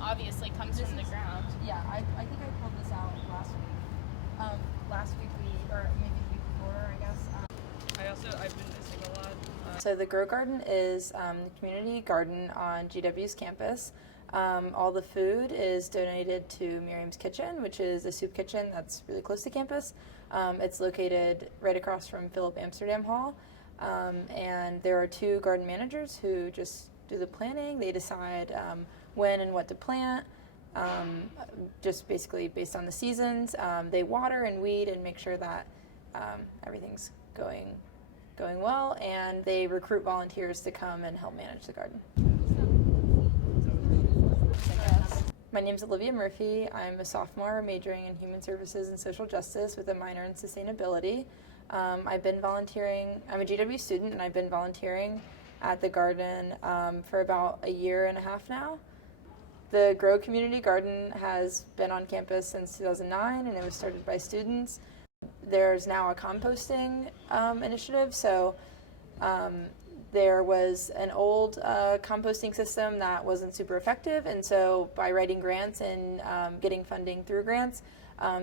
obviously comes from the ground. Yeah, I think I pulled this out last week. Last week or maybe the week before, I guess. I've been missing a lot. So the GroW Garden is the community garden on GW's campus. All the food is donated to Miriam's Kitchen, which is a soup kitchen that's really close to campus. It's located right across from Philip Amsterdam Hall. And there are 2 garden managers who just do the planning. They decide when and what to plant, just basically based on the seasons. They water and weed and make sure that everything's going well, and they recruit volunteers to come and help manage the garden. My name's Olivia Murphy. I'm a sophomore majoring in human services and social justice with a minor in sustainability. I've been volunteering. I'm a GW student, and I've been volunteering at the garden for about a year and a half now. The GroW Community Garden has been on campus since 2009, and it was started by students. There's now a composting initiative, so there was an old composting system that wasn't super effective, and so by writing grants and getting funding through grants,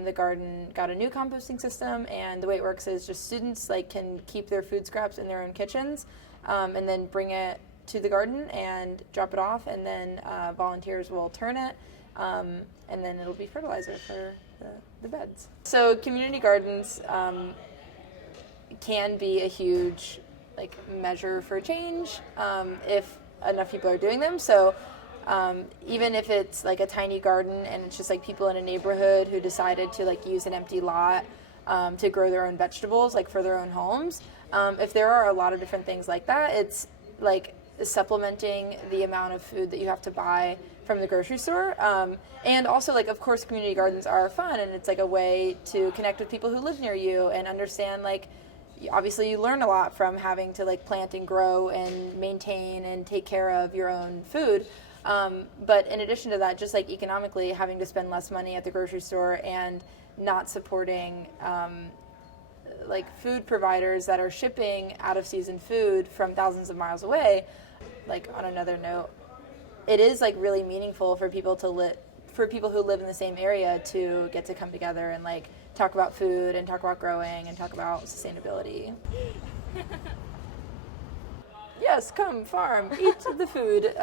the garden got a new composting system. And the way it works is just students can keep their food scraps in their own kitchens, and then bring it to the garden and drop it off, and then volunteers will turn it, and then it'll be fertilizer for the beds. So community gardens can be a huge measure for change if enough people are doing them. So even if it's a tiny garden and it's just people in a neighborhood who decided to use an empty lot to grow their own vegetables for their own homes, if there are a lot of different things like that, it's supplementing the amount of food that you have to buy from the grocery store. And also, of course, community gardens are fun, and it's a way to connect with people who live near you and understand, obviously you learn a lot from having to plant and grow and maintain and take care of your own food. But in addition to that, just economically having to spend less money at the grocery store and not supporting food providers that are shipping out of season food from thousands of miles away. On another note, it is really meaningful for people who live in the same area to get to come together and talk about food and talk about growing and talk about sustainability. Yes, come farm, eat the food.